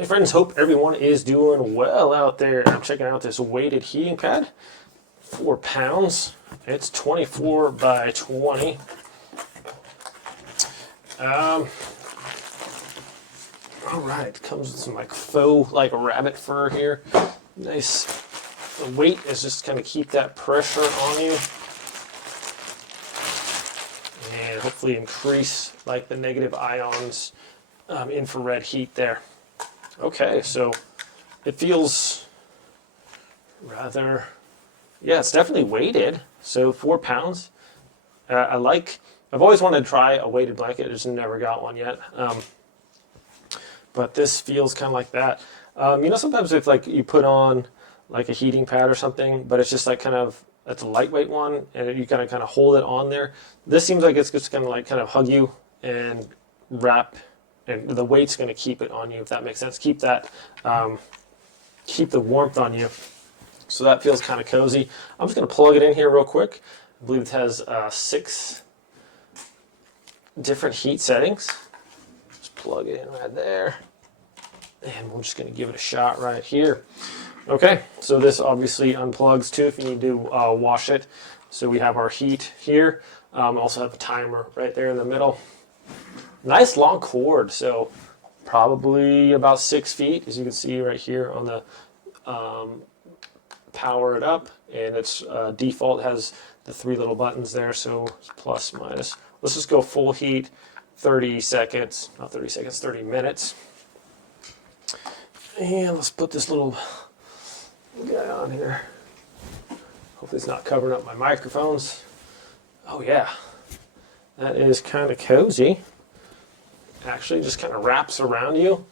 Hey friends, hope everyone is doing well out there. I'm checking out this weighted heating pad, 4 pounds. It's 24 by 20. All right, comes with some like faux like rabbit fur here. Nice. The weight is just kind of keep that pressure on you and hopefully increase like the negative ions infrared heat there. Okay, so it feels rather, yeah, it's definitely weighted. So 4 pounds. I've always wanted to try a weighted blanket. I just never got one yet. But this feels kind of like that. Sometimes if like you put on like a heating pad or something, but it's just like it's a lightweight one, and you kind of hold it on there. This seems like it's just gonna kind of hug you and wrap. And the weight's going to keep it on you, if that makes sense. Keep that, keep the warmth on you. So that feels kind of cozy. I'm just going to plug it in here real quick. I believe it has 6 different heat settings. Just plug it in right there. And we're just going to give it a shot right here. Okay, so this obviously unplugs too if you need to wash it. So we have our heat here. Also have a timer right there in the middle. Nice long cord, so probably about 6 feet, as you can see right here on the power it up, and its default has the 3 little buttons there, so plus, minus. Let's just go full heat, 30 seconds, not 30 seconds, 30 minutes. And let's put this little guy on here. Hopefully it's not covering up my microphones. Oh yeah, that is kind of cozy. Actually just kind of wraps around you,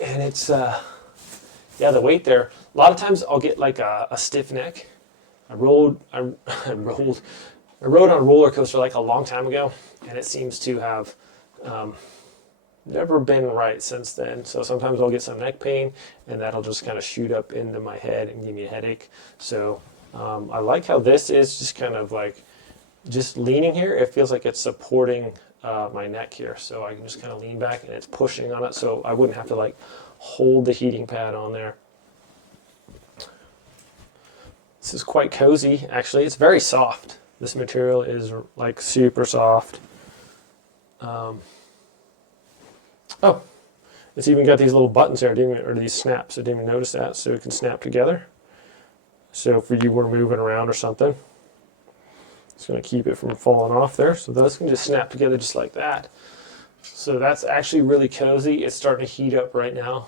and it's yeah, the weight there. A lot of times I'll get like a stiff neck. I rode on a roller coaster like a long time ago, and it seems to have never been right since then. So sometimes I'll get some neck pain, and that'll just kind of shoot up into my head and give me a headache. So I like how this is just kind of like just leaning here. It feels like it's supporting my neck here, so I can just kind of lean back and it's pushing on it, so I wouldn't have to like hold the heating pad on there. This is quite cozy, actually. It's very soft. This material is like super soft. Oh, it's even got these little buttons there, or these snaps. I didn't even notice that, so it can snap together. So if you were moving around or something, it's going to keep it from falling off there. So those can just snap together just like that. So that's actually really cozy. It's starting to heat up right now.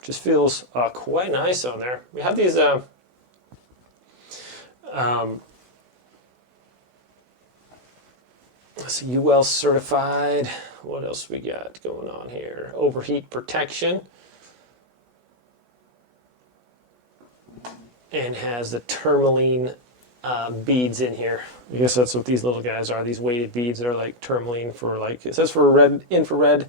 Just feels quite nice on there. We have these let's see, UL certified. What else we got going on here? Overheat protection. And has the tourmaline beads in here. I guess that's what these little guys are. These weighted beads that are like tourmaline for, like, it says for infrared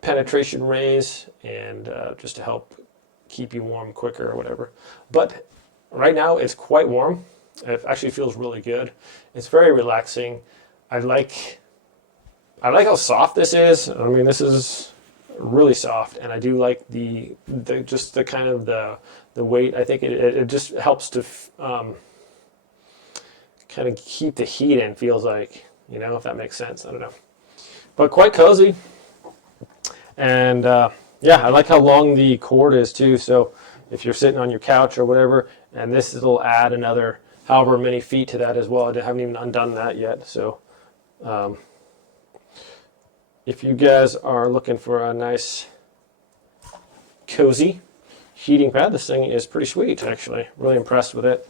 penetration rays, and just to help keep you warm quicker or whatever. But right now it's quite warm. It actually feels really good. It's very relaxing. I like how soft this is. I mean, this is really soft, and I do like the kind of the weight. I think it just helps to kind of keep the heat in, feels like, if that makes sense. I don't know, but quite cozy. And yeah, I like how long the cord is too. So if you're sitting on your couch or whatever, and this will add another however many feet to that as well. I haven't even undone that yet. So if you guys are looking for a nice cozy heating pad, this thing is pretty sweet, actually. Really impressed with it.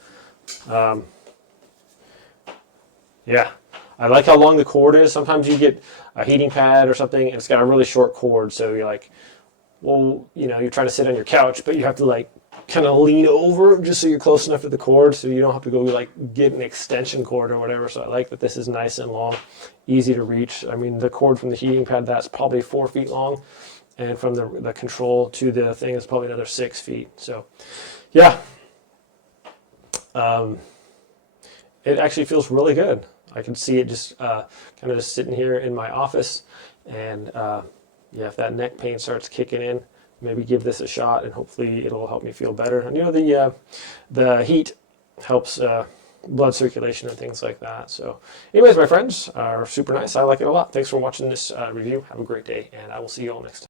Yeah, I like how long the cord is. Sometimes you get a heating pad or something, and it's got a really short cord, so you're like, well, you're trying to sit on your couch, but you have to like kind of lean over just so you're close enough to the cord, so you don't have to go like get an extension cord or whatever. So I like that this is nice and long, easy to reach. I mean, the cord from the heating pad, that's probably 4 feet long, and from the control to the thing is probably another 6 feet. So yeah, it actually feels really good. I can see it just kind of just sitting here in my office, and yeah, if that neck pain starts kicking in, maybe give this a shot, and hopefully it'll help me feel better. And the heat helps blood circulation and things like that. So anyways, my friends are super nice. I like it a lot. Thanks for watching this review. Have a great day, and I will see you all next time.